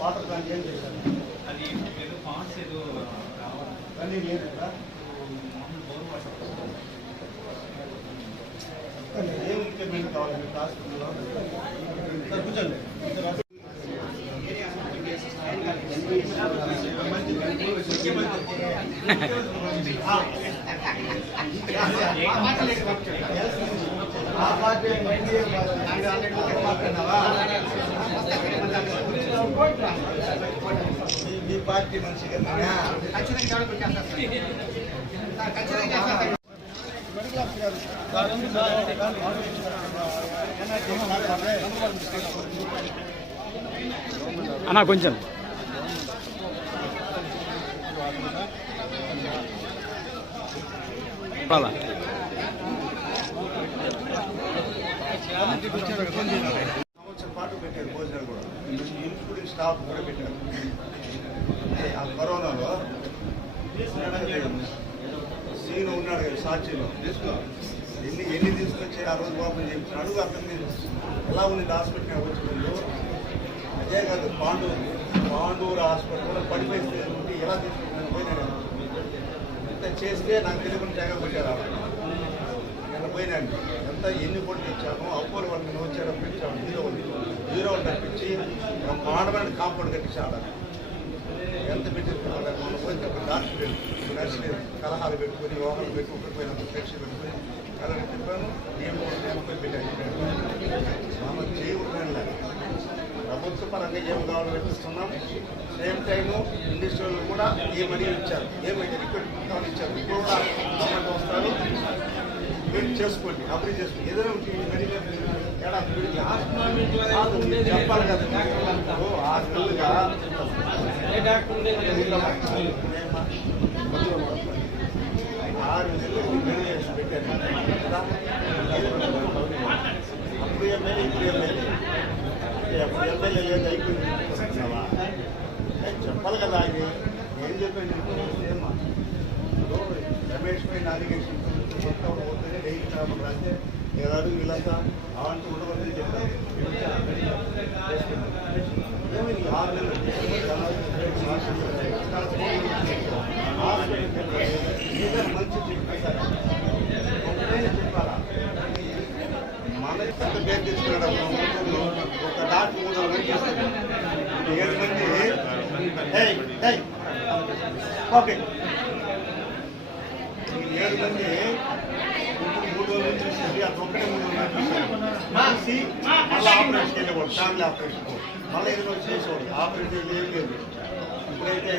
Water plant ఏం చేశారు? అది ఏదో పార్ట్స్ ఏదో అన్నీ లేదు కదా, మామూలు బోర్ వాటర్ ఏం ఇంప్లిమెంట్ కావాలి మీకు హాస్పిటల్లో? కూర్చోండి. మీ పార్టీ మనిషి కదా, అన్నా కొంచెం సంవత్సరం పాటు పెట్టారు భోజనాలు కూడా, ఇంక్లూడింగ్ స్టాఫ్ కూడా పెట్టారు. ఆ కరోనాలో సీను ఉన్నాడు కదా సాక్షిలో, ఎన్ని తీసుకొచ్చి ఆ రోజు పాపం చెప్పి అడుగు అతన్ని ఎలా ఉంది హాస్పిటల్ వచ్చిందో. అదే కాదు పాండూరు హాస్పిటల్ కూడా పడిపోయిస్తే ఎలా తీసుకుంటాను పోయినాడు. ఎంత చేస్తే నాకు తెలియకుండా తెగ పెట్టారు. నేను పోయినాను, ఎంత ఎన్ని కోట్లు ఇచ్చాము, అప్పులు వాళ్ళని వచ్చారో పెట్టాము, హీరో తప్పించి బ్రహ్మాండమైన కాంపౌండ్ కట్టించాడు. ఎంత పెట్టించుకోవాలి మనం పోతే ఒక డాక్టర్ నర్సులు కలహాలు పెట్టుకుని లోహాలు పెట్టి ఒకరిపోయినప్పుడు ఫ్లెక్సీ పెట్టుకుని కలర్ చెప్పాను. నేను పోయి పెట్టాను. మనం చేయకుండా ప్రభుత్వ పరంగా ఏం కావాలో పెట్టిస్తున్నాం. సేమ్ టైము ఇండస్ట్రీలు కూడా ఏమని ఇచ్చారు, ఏమైనా రిక్వెస్ట్ కావాలి ఇచ్చారు. ఇప్పుడు కూడా గవర్నమెంట్ వస్తారు, మీరు చేసుకోండి, అభివృద్ధి చేసుకోండి. ఏదైనా చెప్పాలి కదా. 6 నెలలుగా 6 నెలలు మెడి చేసి పెట్టాను కదా. అప్పుడు ఎమ్మెల్యే ఇప్పుడు ఎమ్మెల్యే అప్పుడు ఎమ్మెల్యే లేదు, అయిపోయింది. చెప్పాలి కదా. ఆయన ఏం చెప్పాను, రమేష్ పై నాలిగేషన్ మొత్తం పోతే డైలీ కాబట్టి రాస్తే ఏడాడు వీళ్ళంతా అవంతా ఉండవద్దని చెప్పారు. ఏమైంది 6 నెలలు మంచి చెప్పారా, చెప్పారా? మన పెద్ద పేరు తీసుకున్నాడు ఒక డాక్టర్ 3 మంది చేస్తారు. 7 మంది ఓకే 7 మంది 3 రోజులు చూసేది, అది ఒక్కటే 3 రోజులు చూసి మళ్ళీ ఆపరేషన్కి వెళ్ళేవాడు, ఫ్యామిలీ ఆపరేషన్. మళ్ళీ ఏదైనా చేసేవాడు, ఆపరేషన్ ఏం లేదు. ఇప్పుడైతే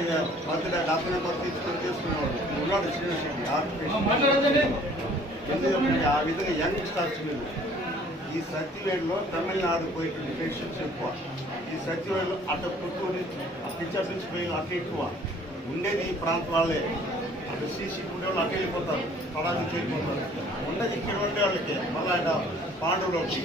మధ్యలో 70 నెంబర్ తీసుకొని చేసుకునేవాడు ఉన్నాడు శ్రీనివాసరెడ్డి ఆపరేషన్. ఎందుకంటే ఆ విధంగా యంగ్ స్టార్స్ మీద ఈ సత్యవేడులో తమిళనాడు పోయేటువంటి పేషెంట్స్ ఎక్కువ. ఈ సత్యవేడులో అటు పుత్తూరు ఆ పిక్చర్స్ నుంచి పోయి అటు ఎక్కువ ఉండేది ఈ ప్రాంతం వాళ్ళే. అటు సీసీ ఉండేవాళ్ళు అటు వెళ్ళిపోతారు, పడాది చేరిపోతారు. ఉండేది ఇక్కడ ఉండే వాళ్ళకి మళ్ళీ ఆయన పాండవులోకి